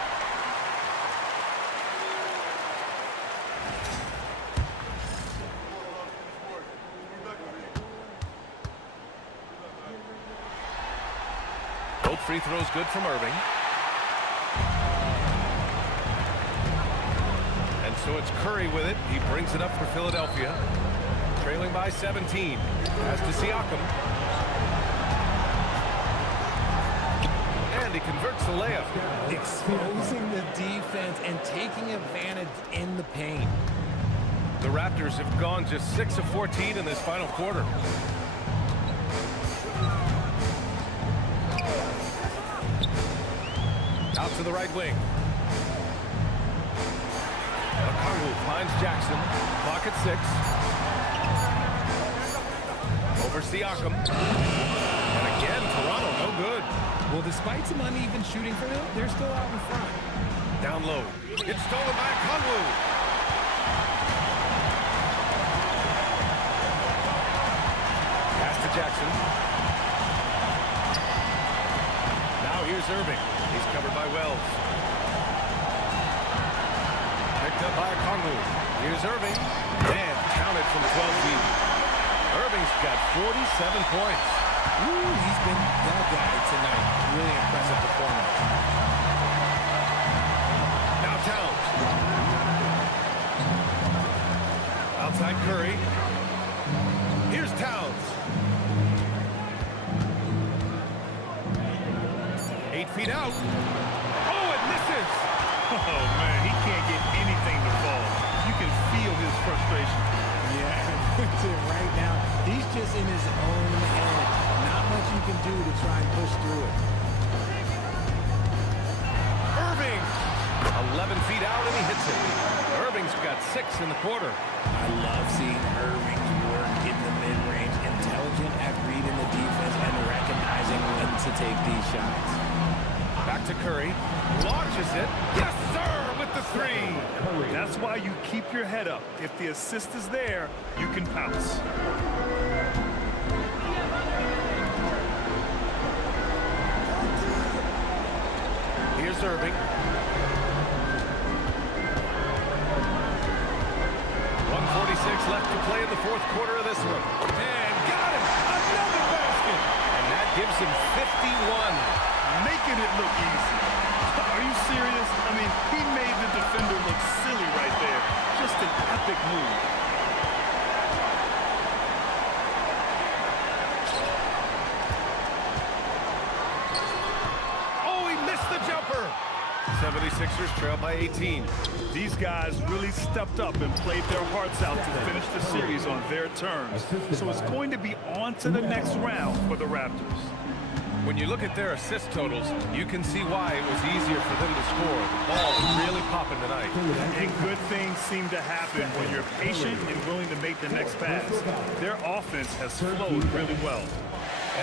Both free throws good from Irving. And so it's Curry with it. He brings it up for Philadelphia. Trailing by 17. Pass to Siakam. And he converts the layup. Exposing the defense and taking advantage in the paint. The Raptors have gone just 6 of 14 in this final quarter. Out to the right wing. Kongwu finds Jackson. Clock at 6. Over Siakam. And again, Toronto, no good. Well, despite some uneven shooting for them, they're still out in front. Down low. It's stolen by Kongwu. Pass to Jackson. Now here's Irving. He's covered by Wells. Picked up by Kongwu. Here's Irving. And counted from 12 feet. Irving's got 47 points. Ooh, he's been the guy tonight. Really impressive performance. Now Towns. Outside Curry. Here's Towns. 8 feet out. Oh, it misses. Oh, man, he can't get anything to fall. You can feel his frustration. Yeah, right now, he's just in his own head. Not much you can do to try and push through it. Irving. 11 feet out, and he hits it. Irving's got 6 in the quarter. I love seeing Irving work in the mid-range, intelligent at reading the defense and recognizing choosing when to take these shots. Back to Curry. Launches it. Yes, sir, with the three. That's why you keep your head up. If the assist is there, you can pounce. Here's Irving. 1:46 left to play in the fourth quarter of this one. And got it! Another basket! And that gives him 51. Making it look easy. Are you serious? I mean, he made the defender look silly right there. Just an epic move. Oh, he missed the jumper! 76ers trail by 18. These guys really stepped up and played their hearts out to finish the series on their terms. So it's going to be on to the next round for the Raptors. When you look at their assist totals, you can see why it was easier for them to score. The ball was really popping tonight. And good things seem to happen when you're patient and willing to make the next pass. Their offense has flowed really well.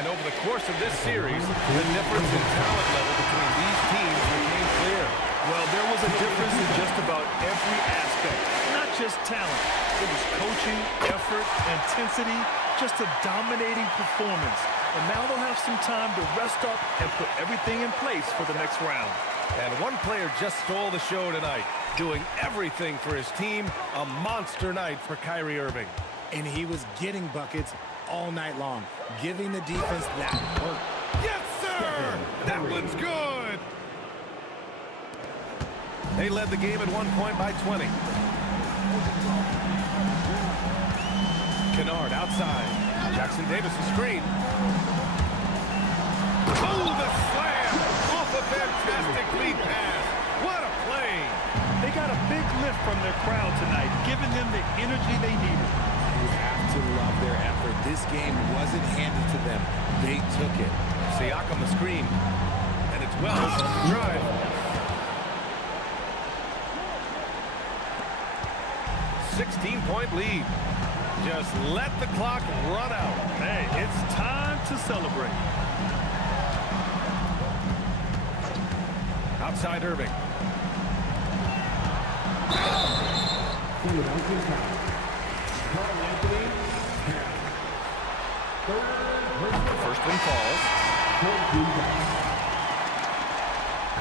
And over the course of this series, the difference in talent level between these teams became clear. Well, there was a difference in just about every aspect, not just talent. It was coaching, effort, intensity, just a dominating performance. And now they'll have some time to rest up and put everything in place for the next round. And one player just stole the show tonight, doing everything for his team. A monster night for Kyrie Irving. And he was getting buckets all night long, giving the defense that work. Yes, sir! That one's good! They led the game at one point by 20. Kennard outside. Jackson Davis a screen. Oh, the slam! Off a fantastic lead pass. What a play! They got a big lift from their crowd tonight, giving them the energy they needed. You have to love their effort. This game wasn't handed to them. They took it. Siakam the screen. And it's Wells on the drive. 16-point lead. Just let the clock run out. Hey, it's time to celebrate. Outside Irving. First one falls.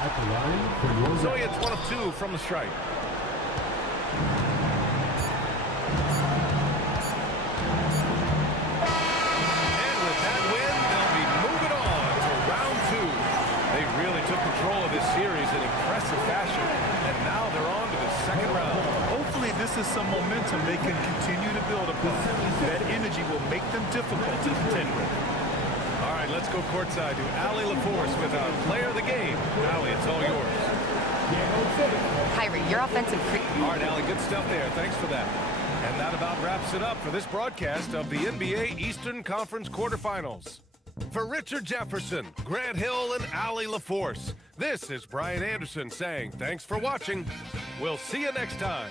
At the line for your So it's 1 of 2 from the strike. And with that win, they'll be moving on to round 2. They really took control of this series in impressive fashion, and now they're on to the second round. Hopefully this is some momentum they can continue to build upon. That energy will make them difficult to contend with. All right, let's go courtside to Allie LaForce with our player of the game. Allie, it's all yours. Kyrie, your offensive All right, Allie, good stuff there. Thanks for that. And that about wraps it up for this broadcast of the NBA Eastern Conference quarterfinals. For Richard Jefferson, Grant Hill, and Allie LaForce, this is Brian Anderson saying thanks for watching. We'll see you next time.